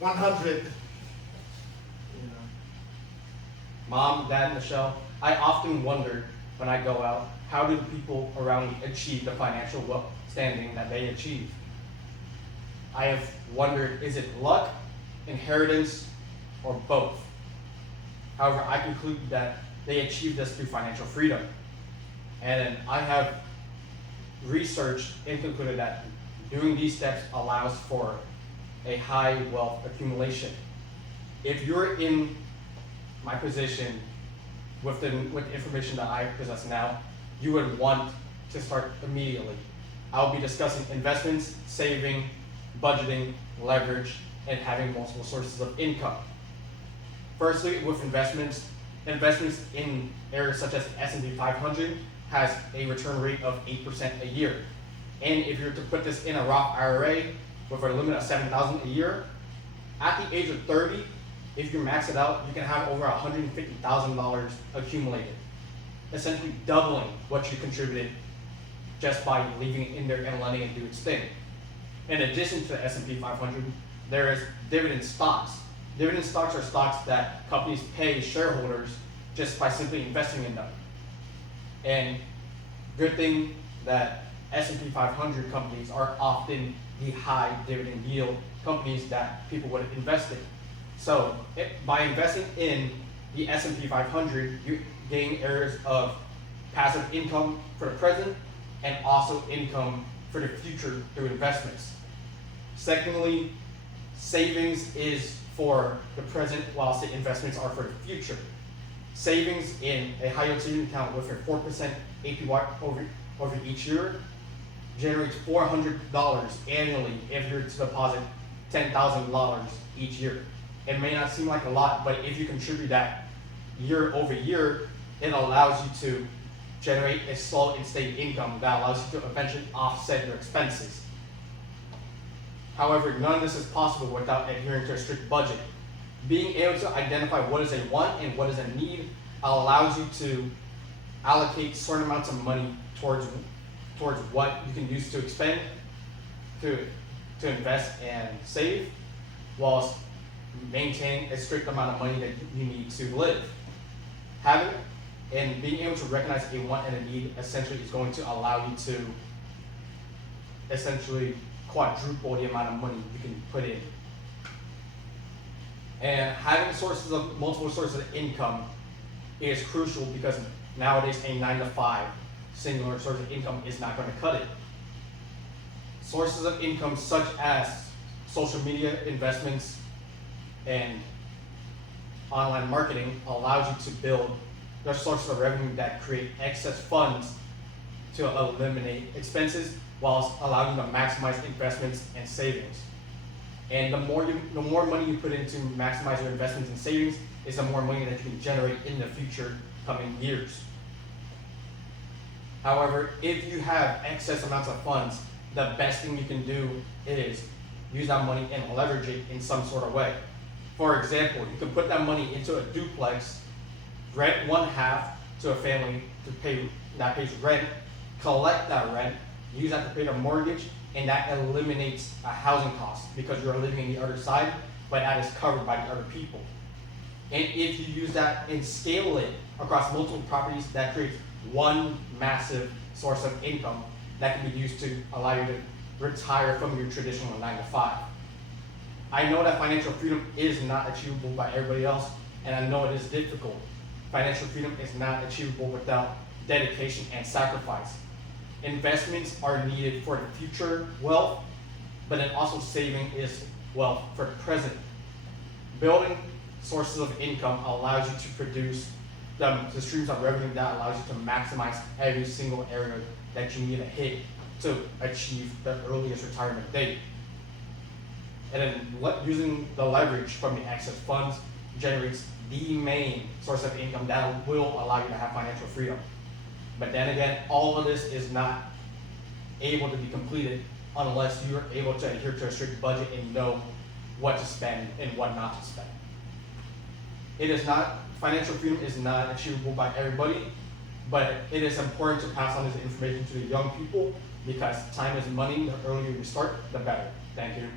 100. Mom, Dad, Michelle, I often wonder when I go out, how do the people around me achieve the financial standing that they achieve? I have wondered, is it luck, inheritance, or both? However, I conclude that they achieve this through financial freedom. And I have researched and concluded that doing these steps allows for a high wealth accumulation. If you're in my position with the information that I possess now, you would want to start immediately. I'll be discussing investments, saving, budgeting, leverage, and having multiple sources of income. Firstly, with investments in areas such as the S&P 500 has a return rate of 8% a year. And if you're to put this in a Roth IRA with a limit of $7,000 a year, at the age of 30, if you max it out, you can have over $150,000 accumulated, essentially doubling what you contributed just by leaving it in there and letting it do its thing. In addition to the S&P 500, there is dividend stocks. Dividend stocks are stocks that companies pay shareholders just by simply investing in them. And good thing that S&P 500 companies are often the high dividend yield companies that people would invest in. So by investing in the S&P 500, you gain areas of passive income for the present and also income for the future through investments. Secondly, savings is for the present whilst the investments are for the future. Savings in a high yield savings account with a 4% APY over each year generates $400 annually if you're to deposit $10,000 each year. It may not seem like a lot, but if you contribute that year over year, it allows you to generate a slow and steady income that allows you to eventually offset your expenses. However, none of this is possible without adhering to a strict budget. Being able to identify what is a want and what is a need allows you to allocate certain amounts of money towards what you can use to expend, to invest and save, whilst maintaining a strict amount of money that you need to live. Having and being able to recognize a want and a need essentially is going to allow you to essentially quadruple the amount of money you can put in. And having multiple sources of income is crucial because nowadays a 9-to-5 singular source of income is not going to cut it. Sources of income such as social media investments and online marketing allows you to build the sources of revenue that create excess funds to eliminate expenses whilst allowing you to maximize investments and savings. And the more money you put into maximize your investments and savings is the more money that you can generate in the future coming years. However, if you have excess amounts of funds, the best thing you can do is use that money and leverage it in some sort of way. For example, you can put that money into a duplex, rent one half to a family to pay that pays rent, collect that rent, use that to pay the mortgage, and that eliminates a housing cost because you're living in the other side, but that is covered by the other people. And if you use that and scale it across multiple properties, that creates one massive source of income that can be used to allow you to retire from your traditional 9-to-5. I know that financial freedom is not achievable by everybody else, and I know it is difficult. Financial freedom is not achievable without dedication and sacrifice. Investments are needed for the future wealth, but then also saving is wealth for the present. Building sources of income allows you to produce the streams of revenue that allows you to maximize every single area that you need to hit to achieve the earliest retirement date. And then using the leverage from the excess funds generates the main source of income that will allow you to have financial freedom. But then again, all of this is not able to be completed unless you are able to adhere to a strict budget and know what to spend and what not to spend. Financial freedom is not achievable by everybody, but it is important to pass on this information to the young people because time is money. The earlier you start, the better. Thank you.